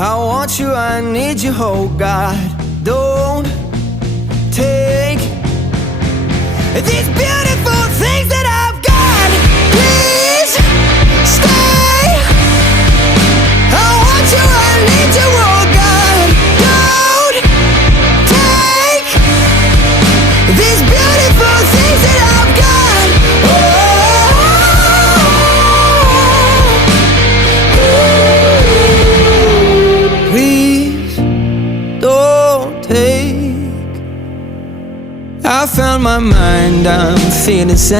I want you, I need you, oh God. Don't take these beautiful things that I've got. Please stay. I want you, I need you, oh God. Don't take these beautiful things that I've got. Please don't take. I found my mind, I'm feeling sad.